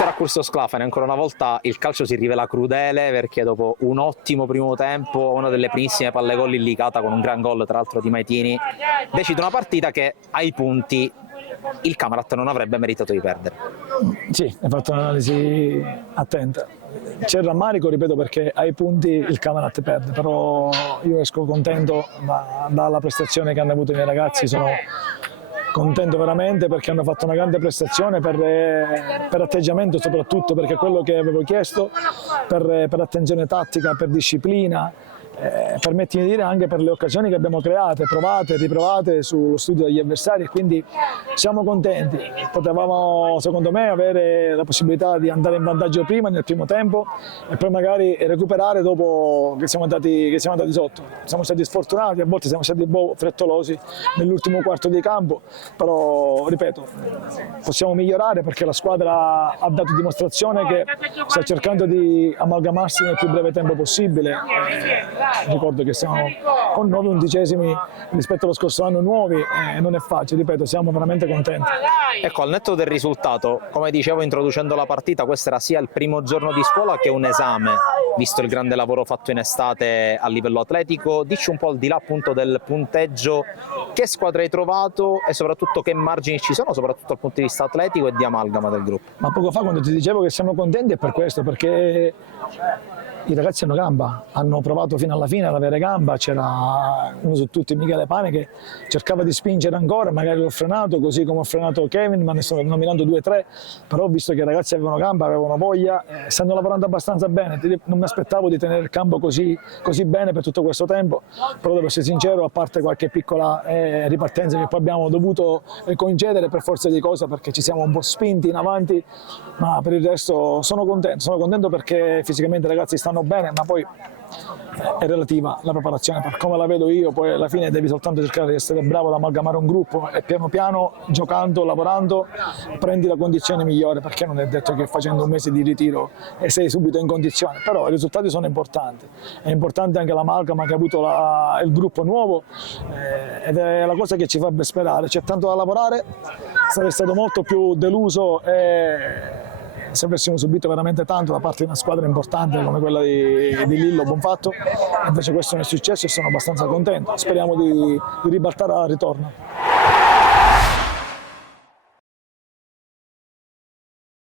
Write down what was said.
Mister Accurso Sclafani, ancora una volta il calcio si rivela crudele, perché dopo un ottimo primo tempo, una delle primissime palle gol illicata con un gran gol tra l'altro di Maitini, decide una partita che ai punti il Camarat non avrebbe meritato di perdere. Sì, hai fatto un'analisi attenta. C'è il rammarico, ripeto, perché ai punti il Camarat perde, però io esco contento dalla prestazione che hanno avuto i miei ragazzi, sono contento veramente perché hanno fatto una grande prestazione per atteggiamento, soprattutto perché quello che avevo chiesto, per attenzione tattica, per disciplina, permettimi di dire anche per le occasioni che abbiamo create, provate, riprovate sullo studio degli avversari, e quindi siamo contenti. Potevamo secondo me avere la possibilità di andare in vantaggio prima nel primo tempo e poi magari recuperare dopo che siamo andati sotto. Siamo stati sfortunati, a volte siamo stati frettolosi nell'ultimo quarto di campo, però ripeto, possiamo migliorare perché la squadra ha dato dimostrazione che sta cercando di amalgamarsi nel più breve tempo possibile. Ricordo che siamo con 9 undicesimi rispetto allo scorso anno nuovi, non è facile, ripeto, siamo veramente contenti. Ecco, al netto del risultato, come dicevo introducendo la partita, questo era sia il primo giorno di scuola che un esame, visto il grande lavoro fatto in estate a livello atletico. Dici un po' al di là appunto del punteggio, che squadra hai trovato e soprattutto che margini ci sono, soprattutto dal punto di vista atletico e di amalgama del gruppo? Ma poco fa quando ti dicevo che siamo contenti è per questo, perché i ragazzi hanno gamba, hanno provato fino alla fine ad avere gamba, c'era uno su tutti, Michele Pane, che cercava di spingere ancora, magari l'ho frenato, così come ho frenato Kevin, ma ne sto nominando 2 o 3, però ho visto che i ragazzi avevano gamba, avevano voglia, stanno lavorando abbastanza bene, non mi aspettavo di tenere il campo così bene per tutto questo tempo, però devo essere sincero, a parte qualche piccola ripartenza che poi abbiamo dovuto concedere per forza di cosa, perché ci siamo un po' spinti in avanti, ma per il resto sono contento perché fisicamente i ragazzi stanno bene, ma poi è relativa la preparazione, per come la vedo io, poi alla fine devi soltanto cercare di essere bravo ad amalgamare un gruppo e piano piano, giocando, lavorando, prendi la condizione migliore, perché non è detto che facendo un mese di ritiro e sei subito in condizione, però i risultati sono importanti, è importante anche l'amalgama che ha avuto il gruppo nuovo ed è la cosa che ci fa ben sperare, c'è tanto da lavorare, sarei stato molto più deluso se avessimo subito veramente tanto da parte di una squadra importante come quella di Lillo Bonfatto, invece questo non è successo e sono abbastanza contento, speriamo di ribaltare al ritorno.